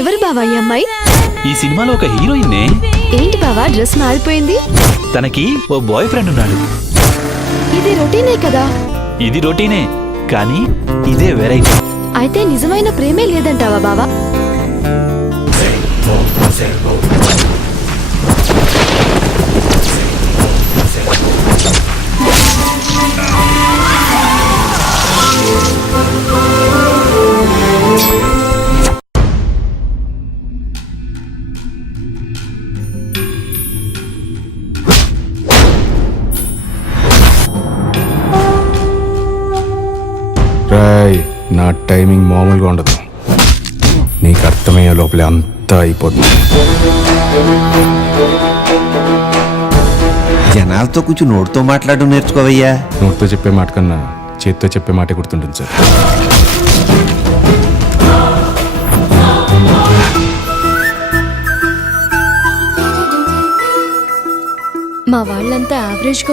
ఎవరు బావా ఈ అమ్మాయి? ఈ సినిమాలో ఒక హీరోయిన్నే. ఏంటి బావా డ్రెస్ మారిపోయింది? తనకి ఓ బాయ్ ఫ్రెండ్ ఉన్నాడు. ఇది రొటీనే కదా? ఇది రొటీనే, కానీ ఇదే వెరైటీ. అయితే నిజమైన ప్రేమే లేదంటావా బావా? రాయ్, నా టైమింగ్ మామూలుగా ఉండదు. నీకు అర్థమయ్యే లోపలే అంతా అయిపోతుంది. జనాలతో కూర్చొని నోటితో మాట్లాడడం నేర్చుకోవయ్యా. నోటితో చెప్పే మాట కన్నా చేతితో చెప్పే మాట గుర్తుంటుంది సార్. మా వాళ్ళంతా యావరేజ్ గా